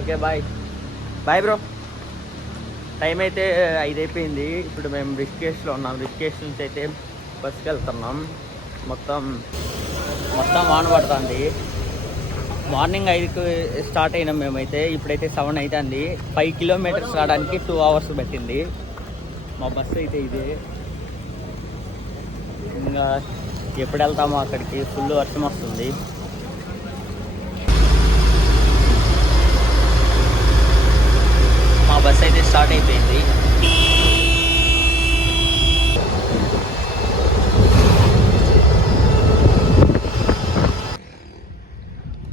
Okay bye bye bro. Time అయితే 5 అయిపోయింది. ఇప్పుడు మేము రిషికేష్లో ఉన్నాం. రిషికేష్ నుంచి అయితే బస్కి వెళ్తున్నాం. మొత్తం వాన పడుతుంది. మార్నింగ్ 5కి స్టార్ట్ అయినాం మేమైతే. ఇప్పుడైతే 7 అవుతుంది. 5 కిలోమీటర్స్ రావడానికి 2 hours పట్టింది. మా బస్సు అయితే ఇదే. ఇంకా ఎప్పుడు వెళ్తామో అక్కడికి. ఫుల్ వర్షం వస్తుంది. మా బస్సు అయితే స్టార్ట్ అయిపోయింది.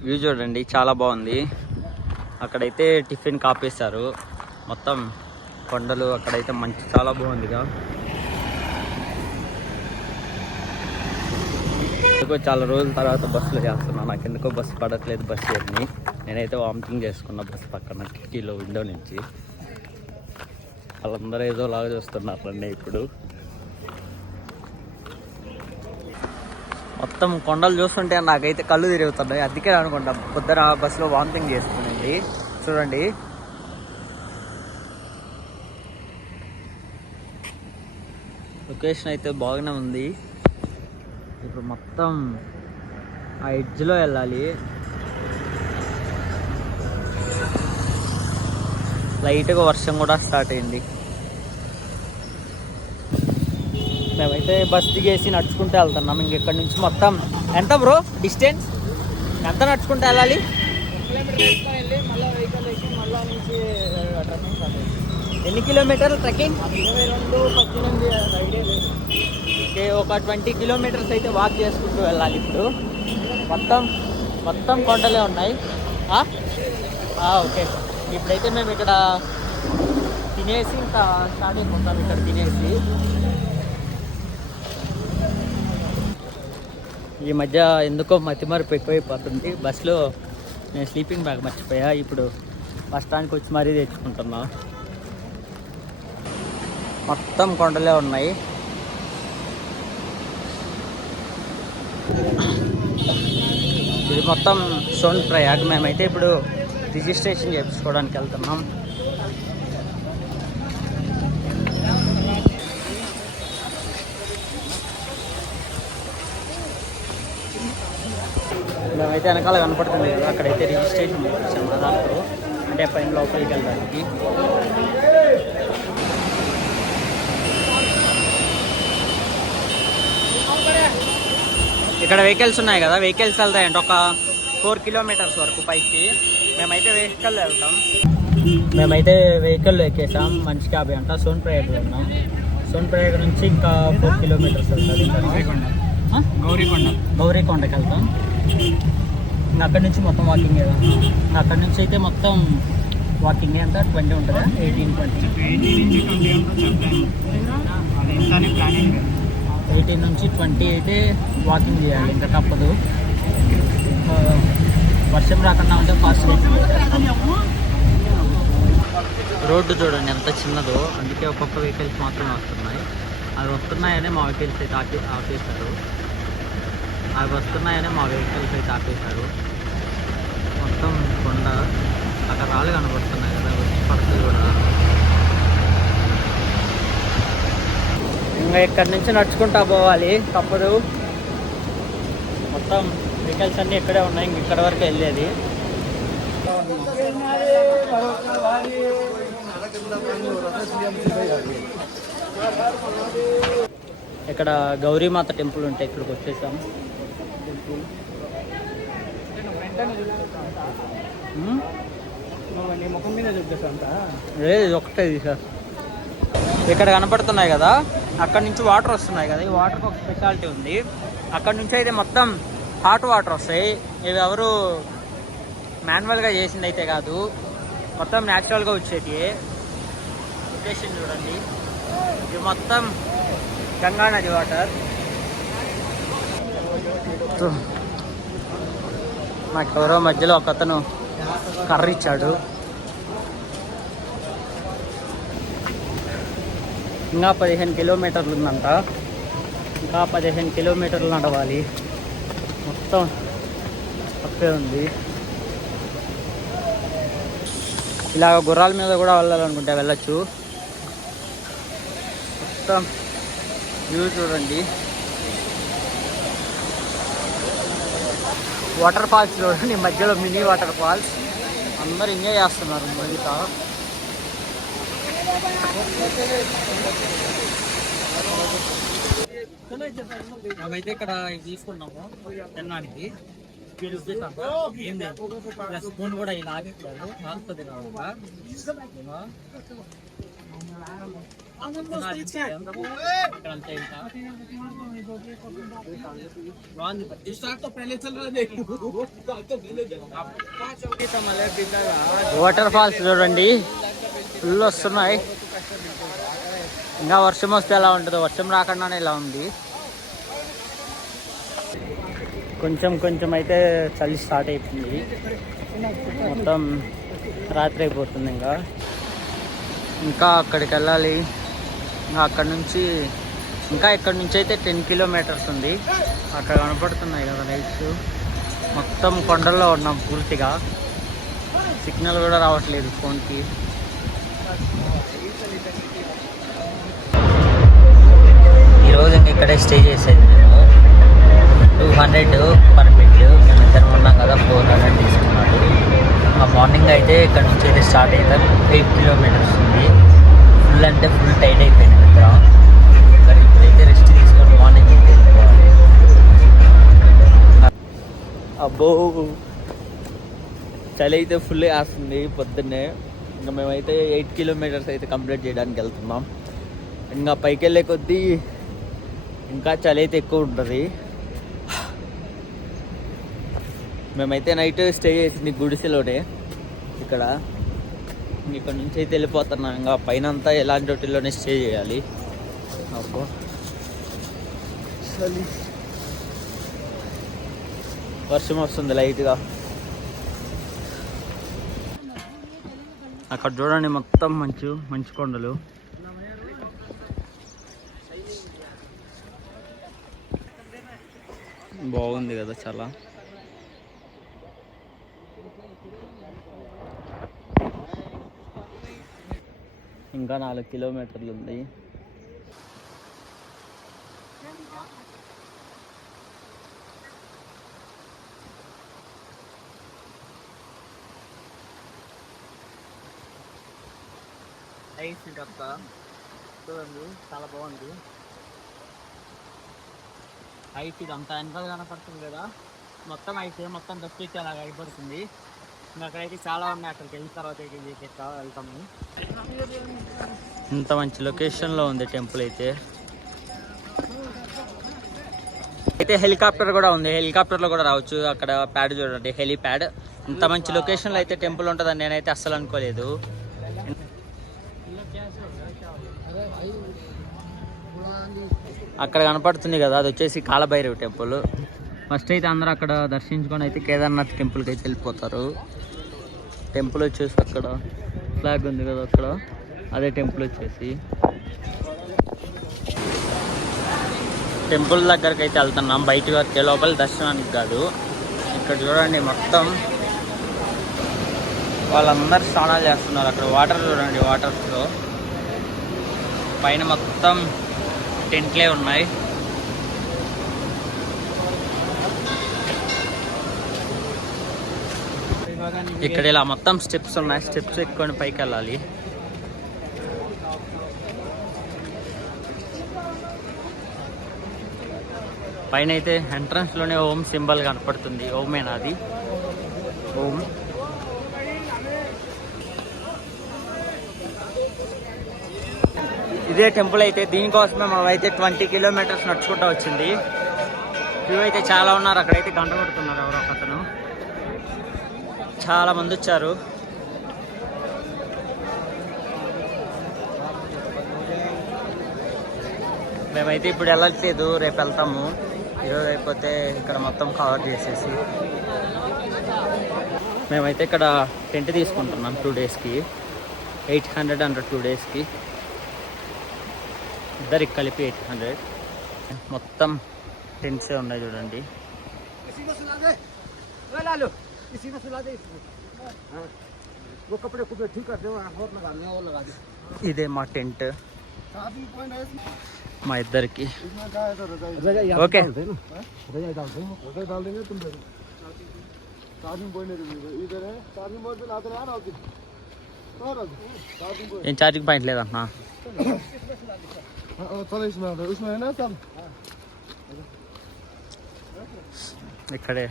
వ్యూ చూడండి, చాలా బాగుంది. అక్కడైతే టిఫిన్ కాపేశారు. మొత్తం కొండలు అక్కడైతే మంచి చాలా బాగుందిగా. ఎందుకో చాలా రోజుల తర్వాత బస్సులో చేస్తున్నాను. నాకు ఎందుకో బస్సు పడట్లేదు బస్ జర్నీ. నేనైతే వామిటింగ్ చేసుకున్నా బస్సు పక్కన కిటికీలో విండో నుంచి. వాళ్ళందరూ ఏదో లాగా చూస్తున్నారండి. ఇప్పుడు మొత్తం కొండలు చూస్తుంటే నాకైతే కళ్ళు తిరుగుతున్నాయి. అందుకే అనుకుంటా పొద్దున బస్సులో వామిటింగ్ చేసుకునండి. చూడండి, లొకేషన్ అయితే బాగానే ఉంది. ఇప్పుడు మొత్తం ఆ ఎడ్జ్లో వెళ్ళాలి. లైట్గా వర్షం కూడా స్టార్ట్ అయింది. మేమైతే బస్ దిగేసి నడుచుకుంటూ వెళ్తున్నాం. ఇంకెక్కడి నుంచి మొత్తం ఎంత బ్రో డిస్టెన్స్? ఎంత నడుచుకుంటూ వెళ్ళాలి? ఎన్ని కిలోమీటర్లు ట్రెక్కింగ్? 22-18 ఐడియా లేదు. ఓకే, ఒక 20 కిలోమీటర్స్ అయితే వాక్ చేసుకుంటూ వెళ్ళాలి. ఇప్పుడు మొత్తం కొండలే ఉన్నాయి. ఓకే, ఇప్పుడైతే మేము ఇక్కడ తినేసి ఇంకా స్టార్ట్ అయిపోతాం. ఇక్కడ తినేసి ఈ మధ్య ఎందుకో మతిమరుపు ఎక్కువైపోతుంది. బస్సులో నేను స్లీపింగ్ బ్యాగ్ మర్చిపోయా. ఇప్పుడు బస్ స్టాండ్కి వచ్చి మరీ తెచ్చుకుంటున్నా. మొత్తం కొండలే ఉన్నాయి. ఇది మొత్తం సోన్ ప్రయాగ్. మేమైతే ఇప్పుడు రిజిస్ట్రేషన్ చేయించుకోవడానికి వెళ్తున్నాం. మేమైతే వెనకాల కనపడుతుంది కదా, అక్కడైతే రిజిస్ట్రేషన్ చేయించాము ఆధార్లో. అంటే పైన లోపలికి వెళ్ళడానికి. ఇక్కడ వెహికల్స్ ఉన్నాయి కదా, వెహికల్స్ వెళ్తాయంటే ఒక 4 kilometers వరకు పైకి. మేమైతే వెహికల్లో వెళ్తాం. మేమైతే వెహికల్లో ఎక్కేసాం. మనిషికి 50 అంట. సోన్ ప్రయాగ్లో ఉన్నాం. సోన్ ప్రయాగ్ నుంచి ఇంకా 4 kilometers వెళ్తుంది. గౌరీకొండకి వెళ్తాం. ఇంకా అక్కడి నుంచి మొత్తం వాకింగ్ కదా. ఇంకా అక్కడి నుంచి అయితే మొత్తం వాకింగ్ ఎంత 20 ఉంటుందా? 18 నుంచి 20 అయితే వాకింగ్ చేయాలి. ఇంకా తప్పదు. వర్షం రాకుండా ఉంటే ఫాస్ట్గా. రోడ్డు చూడండి ఎంత చిన్నదో. అందుకే ఒక్కొక్క వెహికల్స్ మాత్రమే వస్తున్నాయి. అవి వస్తున్నాయనే మా వెహికల్స్ అయితే ఆపేశారు. మొత్తం కొండ అక్కడ రాళ్ళు కనబడుతున్నాయి కదా, వచ్చి పడుతుంది కూడా. ఇంకా ఇక్కడి నుంచి నడుచుకుంటా పోవాలి, తప్పదు. మొత్తం వెహికల్స్ అన్నీ ఇక్కడే ఉన్నాయి. ఇంక ఇక్కడ వరకు వెళ్ళేది. ఇక్కడ గౌరీమాత టెంపుల్ ఉంటాయి. ఇక్కడికి వచ్చేసాం. లేదు, ఒకటే సార్. ఇక్కడ కనపడుతున్నాయి కదా, అక్కడ నుంచి వాటర్ వస్తున్నాయి కదా. ఈ వాటర్కి ఒక స్పెషాలిటీ ఉంది. అక్కడ నుంచి అయితే మొత్తం హాట్ వాటర్ వస్తాయి. ఇవి ఎవరు మాన్యువల్గా చేసింది అయితే కాదు, మొత్తం న్యాచురల్గా వచ్చేటి. లొకేషన్ చూడండి, ఇది మొత్తం గంగా నది వాటర్. నాకు ఎవరో మధ్యలో ఒక అతను కర్ర ఇచ్చాడు. ఇంకా 15 kilometers ఉందంట. ఇంకా 15 kilometers నడవాలి. మొత్తం తప్పే ఉంది. ఇలాగ గుర్రాల మీద కూడా వెళ్ళాలనుకుంటే వెళ్ళచ్చు. మొత్తం వ్యూ చూడండి. వాటర్ ఫాల్స్ చూడండి, మధ్యలో మినీ వాటర్ ఫాల్స్. అందరు ఎంజాయ్ చేస్తున్నారు మిగతా. మేమైతే ఇక్కడ తీసుకున్నాము తినడానికి. ఏం లేదు, స్పూన్ కూడా ఇలా ఆగిస్తారు కాలుతుంది కాకుండా. వాటర్ ఫాల్స్ చూడండి, ఫుల్ వస్తున్నాయి. ఇంకా వర్షం వస్తే ఎలా ఉంటుందో, వర్షం రాకుండానే ఇలా ఉంది. కొంచెం కొంచెం అయితే చలి స్టార్ట్ అయిపోయింది. మొత్తం రాత్రి అయిపోతుంది. ఇంకా అక్కడికి వెళ్ళాలి. ఇంకా అక్కడ నుంచి ఇక్కడి నుంచి అయితే 10 కిలోమీటర్స్ ఉంది. అక్కడ కనపడుతున్నాయి కదా లైట్స్. మొత్తం కొండల్లో ఉన్నాం పూర్తిగా. సిగ్నల్ కూడా రావట్లేదు ఫోన్కి. ఈరోజు ఇంక ఇక్కడే స్టే చేసేది మేము. 200 పర్ బెడ్. మేము ఇద్దరం ఉన్నాం కదా, 400 తీసుకున్నాడు. ఆ మార్నింగ్ అయితే ఇక్కడ నుంచి అయితే స్టార్ట్ అవుతాం. 8 కిలోమీటర్స్ ఉంది. ఫుల్ అంటే ఫుల్ టైట్ అయిపోయింది నిద్ర. మరి ఇప్పుడైతే రెస్ట్ తీసుకొని మార్నింగ్ అయితే వెళ్ళిపోవాలి. అబ్బో, చలి అయితే ఫుల్ వేస్తుంది పొద్దున్నే. ఇంకా మేమైతే 8 కిలోమీటర్స్ అయితే కంప్లీట్ చేయడానికి వెళ్తున్నాం. ఇంకా పైకి వెళ్ళే కొద్దీ ఇంకా చలి అయితే ఎక్కువ ఉంటుంది. మేమైతే నైట్ స్టే చేసింది గుడిసెలోనే. ఇక్కడ నుంచి అయితే వెళ్ళిపోతున్నాం. ఇంకా పైన అంతా ఎలాంటి హోటల్లోనే స్టే చేయాలి. అబ్బో చలి, వర్షం వస్తుంది లైట్గా. అక్కడ చూడండి, మొత్తం మంచు కొండలు. బాగుంది కదా చాలా. ఇంకా 4 కిలోమీటర్లు ఉంది. చూడండి, చాలా బాగుంది. హైట్ ఇది అంత వెనకాల కనపడుతుంది కదా, మొత్తం అయితే మొత్తం డస్ట్ అలాగ అయిపడుతుంది. అక్కడైతే చాలా ఉన్నాయి. అక్కడికి వెళ్ళిన తర్వాత వెళ్తాము. ఇంత మంచి లొకేషన్లో ఉంది టెంపుల్ అయితే. హెలికాప్టర్ కూడా ఉంది, హెలికాప్టర్లో కూడా రావచ్చు. అక్కడ ప్యాడ్ చూడండి, హెలిప్యాడ్. ఇంత మంచి లొకేషన్లో అయితే టెంపుల్ ఉంటుందని నేనైతే అస్సలు అనుకోలేదు. అక్కడ కనపడుతుంది కదా, అది వచ్చేసి కాలభైరవి టెంపుల్. ఫస్ట్ అయితే అందరూ అక్కడ దర్శించుకొని అయితే కేదార్నాథ్ టెంపుల్కి అయితే వెళ్ళిపోతారు. టెంపుల్ వచ్చేసి అక్కడ ఫ్లాగ్ ఉంది కదా, అక్కడ అదే టెంపుల్ వచ్చేసి. టెంపుల్ దగ్గరికి అయితే వెళ్తున్నాం, బయట వరకే, లోపల దర్శనానికి కాదు. ఇక్కడ చూడండి, మొత్తం వాళ్ళందరూ స్నానాలు చేస్తున్నారు. అక్కడ వాటర్ చూడండి, వాటర్స్లో పైన మొత్తం టెంట్లే ఉన్నాయి. ఇక్కడ ఇలా మొత్తం స్టెప్స్ ఉన్నాయి, స్టెప్స్ ఎక్కుకొని పైకి వెళ్ళాలి. పైన అయితే ఎంట్రన్స్ లోనే ఓం సింబల్ కనపడుతుంది. ఓమేనా అది? ఓం. ఇదే టెంపుల్ అయితే. దీనికోసమే మనం అయితే 20 కిలోమీటర్స్ నడుచుకుంటూ వచ్చింది. క్యూ అయితే చాలా ఉన్నారు. అక్కడైతే గంట కొడుతున్నారు ఎవరో ఒకతను. చాలా మంది వచ్చారు. మేమైతే ఇప్పుడు వెళ్ళట్లేదు, రేపు వెళ్తాము. ఈరోజు అయిపోతే ఇక్కడ మొత్తం కవర్ చేసేసి. మేమైతే ఇక్కడ టెంట్ తీసుకుంటున్నాం 2 డేస్కి. 800 అంటారు 2 డేస్కి. ఇద్దరికి కలిపి 800. మొత్తం టెంట్సే ఉన్నాయి చూడండి. वो कपड़े कुपड़े ठीक कर दो, और लगा दें और लगा दें। ఇదే మా టెంట్ चार्जिंग पॉइंट है इसमें, మా इधरకి इसमें क्या है तो रजाई ఓకే रजाई डाल देंगे तुम देखो। चार्जिंग पॉइंट इधर है, चार्जिंग पॉइंट पे लाते यार चार्जिंग पॉइंट ఏం ఛార్జింగ్ పాయింట్ లేదన్నా चलो इसमें उसमें है ना सब ఇక్కడే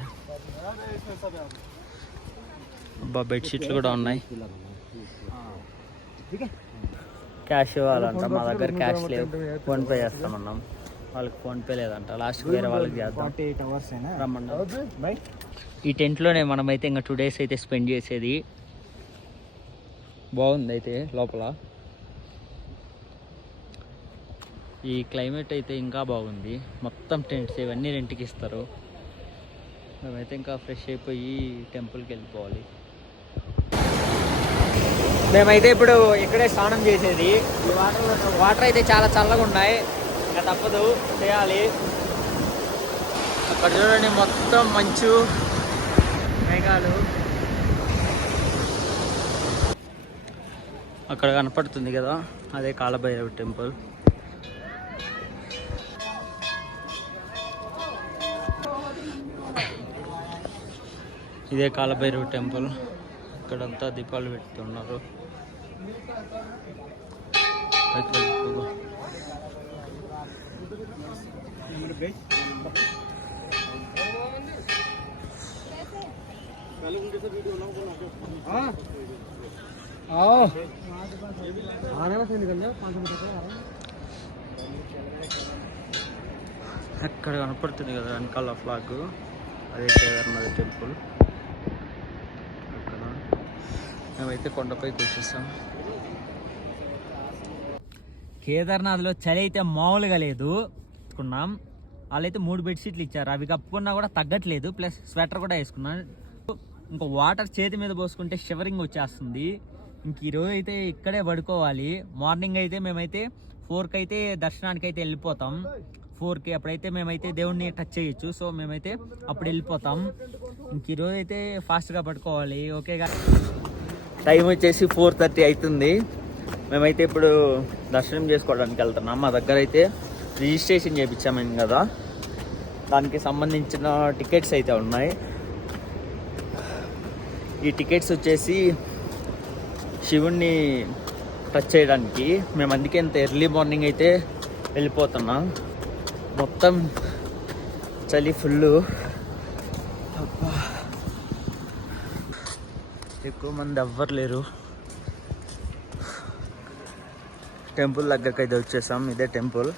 इसमें सब है। అబ్బా బెడ్షీట్లు కూడా ఉన్నాయి ठीक है, క్యాష్ ఇవ్వాలంట మా దగ్గర క్యాష్ లేవు ఫోన్పే చేస్తామన్నాం వాళ్ళకి ఫోన్పే లేదంట లాస్ట్కి వేరే వాళ్ళకి చేద్దాం 48 hours है ना రమ్మన్నా भाई। ఈ టెంట్లోనే మనమైతే ఇంకా 2 days అయితే స్పెండ్ చేసేది బాగుంది అయితే లోపల ఈ క్లైమేట్ అయితే ఇంకా బాగుంది మొత్తం టెంట్స్ ఇవన్నీ రెంట్కి ఇస్తారు మేమైతే ఇంకా ఫ్రెష్ అయిపోయి టెంపుల్కి వెళ్ళిపోవాలి మేమైతే ఇప్పుడు ఇక్కడే స్నానం చేసేది ఈ వాటర్ అయితే చాలా చల్లగా ఉన్నాయి ఇంకా తప్పదు చేయాలి అక్కడ చూడండి మొత్తం మంచు మేఘాలు అక్కడ కనపడుతుంది కదా అదే కాలభైరవ టెంపుల్ ఇదే కాలభైరవ టెంపుల్ ఇక్కడంతా దీపాలు పెడుతున్నారు అక్కడ కనపడుతుంది కదా వెనకాల ఫ్లాగ్ అదే కేదార్నాథ్ టెంపుల్ అక్కడ మేమైతే కొండపైకి వచ్చేసాం కేదార్నాథ్లో చలి అయితే మామూలుగా లేదు కొన్నాం వాళ్ళైతే 3 బెడ్షీట్లు ఇచ్చారు అవి కప్పుకున్నా కూడా తగ్గట్లేదు ప్లస్ స్వెటర్ కూడా వేసుకున్నాను ఇంకా వాటర్ చేతి మీద పోసుకుంటే షివరింగ్ వచ్చేస్తుంది ఇంక ఈరోజు అయితే ఇక్కడే పడుకోవాలి మార్నింగ్ అయితే మేమైతే 4కి అయితే దర్శనానికి అయితే వెళ్ళిపోతాం 4కి అప్పుడైతే మేమైతే దేవుడిని టచ్ చేయొచ్చు సో మేమైతే అప్పుడు వెళ్ళిపోతాం ఇంక ఈరోజు అయితే ఫాస్ట్గా పడుకోవాలి ఓకేగా టైం వచ్చేసి 4:30 అవుతుంది మేమైతే ఇప్పుడు దర్శనం చేసుకోవడానికి వెళ్తున్నాం మా దగ్గర అయితే రిజిస్ట్రేషన్ చేయించాము కదా దానికి సంబంధించిన టికెట్స్ అయితే ఉన్నాయి ఈ టికెట్స్ వచ్చేసి శివుణ్ణి టచ్ చేయడానికి మేము అందుకే ఇంత ఎర్లీ మార్నింగ్ అయితే వెళ్ళిపోతున్నాం మొత్తం చలి ఫుల్ ఎక్కువ మంది ఎవ్వరు లేరు టెంపుల్ దగ్గరికి అయితే వచ్చేసాం ఇదే టెంపుల్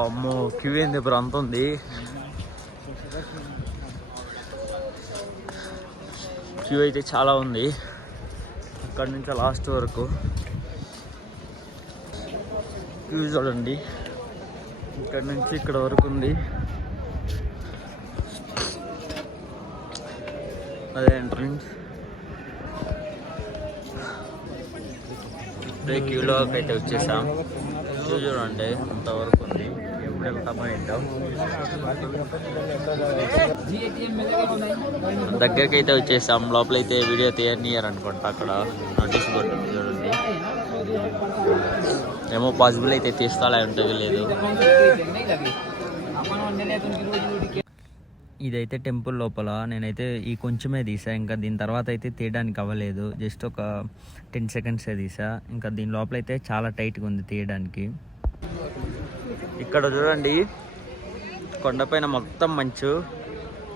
అమ్మో క్యూ ఏంది ఇప్పుడు అంత ఉంది క్యూ అయితే చాలా ఉంది అక్కడ నుంచి లాస్ట్ వరకు క్యూ చూడండి ఇక్కడ నుంచి ఇక్కడ వరకు ఉంది అదే ఎంట్రన్స్ క్యూలోకి అయితే వచ్చేసాం క్యూ చూడండి అంతవరకు ఉంది ఎప్పుడెప్పుడు టమాటో దగ్గరికి అయితే వచ్చేసాం లోపలైతే వీడియో తీయనియర్ అనుకుంటా అక్కడ నోటీస్ బోర్డు చూడండి ఏమో పాసిబుల్ అయితే తీస్తా లేదంటే లేదు ఇదైతే టెంపుల్ లోపల నేనైతే ఈ కొంచెమే తీసా ఇంకా దీని తర్వాత అయితే తీయడానికి అవ్వలేదు జస్ట్ ఒక 10 సెకండ్సే తీసా ఇంకా దీని లోపల అయితే చాలా టైట్గా ఉంది తీయడానికి ఇక్కడ చూడండి కొండపైన మొత్తం మంచు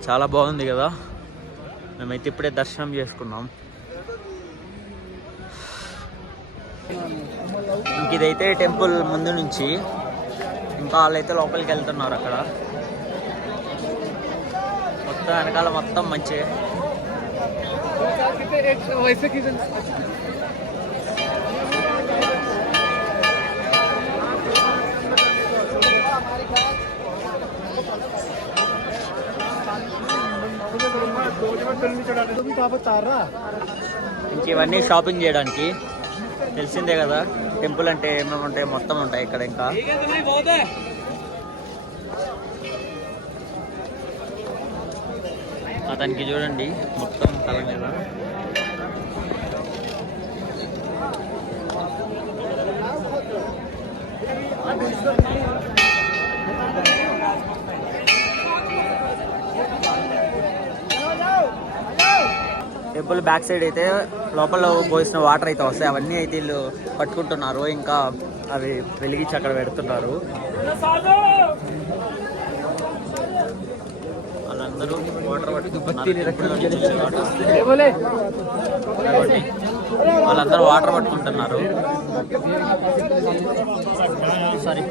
చాలా బాగుంది కదా మేమైతే ఇప్పుడే దర్శనం చేసుకున్నాం ఇంక ఇదైతే టెంపుల్ ముందు నుంచి ఇంకా వాళ్ళైతే లోపలికి వెళ్తున్నారు అక్కడ మొత్తం వెనకాల మొత్తం మంచి ఇంక ఇవన్నీ షాపింగ్ చేయడానికి తెలిసిందే కదా టెంపుల్ అంటే ఏమేమి ఉంటాయి మొత్తం ఉంటాయి ఇక్కడ ఇంకా అతనికి చూడండి మొత్తం తల మీద టెంపుల్ బ్యాక్ సైడ్ అయితే లోపల పోసిన వాటర్ అయితే వస్తాయి. అవన్నీ అయితే వీళ్ళు పట్టుకుంటున్నారు. ఇంకా అవి వెలిగించి అక్కడ పెడుతున్నారు. వాళ్ళందరూ వాటర్ వాళ్ళందరూ వాటర్ పట్టుకుంటున్నారు. సారీ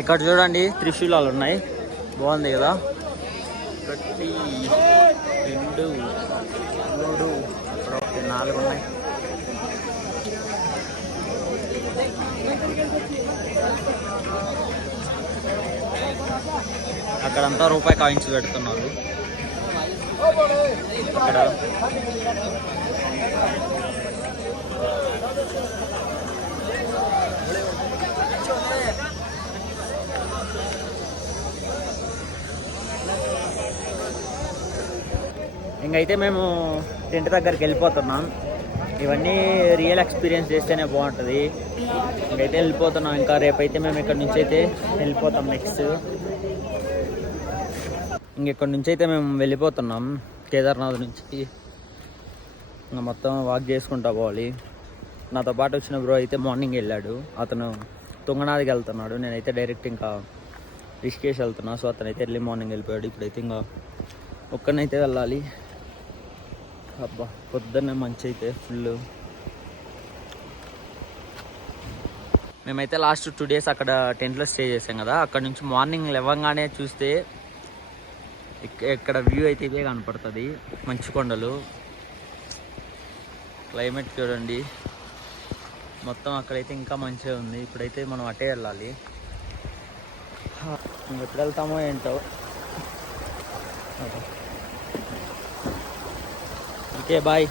ఇక్కడ చూడండి త్రిశూలాలు ఉన్నాయి. బాగుంది కదా. 1 2 3 అక్కడ 4 ఉన్నాయి. అక్కడంతా రూపాయి కాయిన్స్ పెడుతున్నారు. ఇక్కడ ఇంకైతే మేము టెంట్ దగ్గరికి వెళ్ళిపోతున్నాం. ఇవన్నీ రియల్ ఎక్స్పీరియన్స్ చేస్తేనే బాగుంటుంది. ఇంకైతే వెళ్ళిపోతున్నాం. ఇంకా రేపైతే మేము ఇక్కడ నుంచి అయితే వెళ్ళిపోతాం. నెక్స్ట్ ఇంకెక్కడి నుంచి అయితే మేము వెళ్ళిపోతున్నాం. కేదార్నాథ్ నుంచి ఇంకా మొత్తం వాక్ చేసుకుంటా పోవాలి. నాతో పాటు వచ్చిన బ్రో అయితే మార్నింగ్ వెళ్ళాడు. అతను తుంగనాథ్కి వెళ్తున్నాడు. నేనైతే డైరెక్ట్ ఇంకా రిషికేష్ వెళ్తున్నా. సో అతనైతే ఎర్లీ మార్నింగ్ వెళ్ళిపోయాడు. ఇప్పుడైతే ఇంకా ఒక్కనైతే వెళ్ళాలి. అబ్బా పొద్దున్నే మంచి అయితే ఫుల్. మేమైతే లాస్ట్ 2 days అక్కడ టెంట్లో స్టే చేసాం కదా. అక్కడ నుంచి మార్నింగ్ లేవగానే చూస్తే ఇక్కడ వ్యూ అయితే ఇదే కనపడుతుంది. మంచు కొండలు, క్లైమేట్ చూడండి మొత్తం. అక్కడైతే ఇంకా మంచిగా ఉంది. ఇప్పుడైతే మనం అటే వెళ్ళాలి. ఎప్పుడు వెళ్తామో ఏంటో. Okay bye.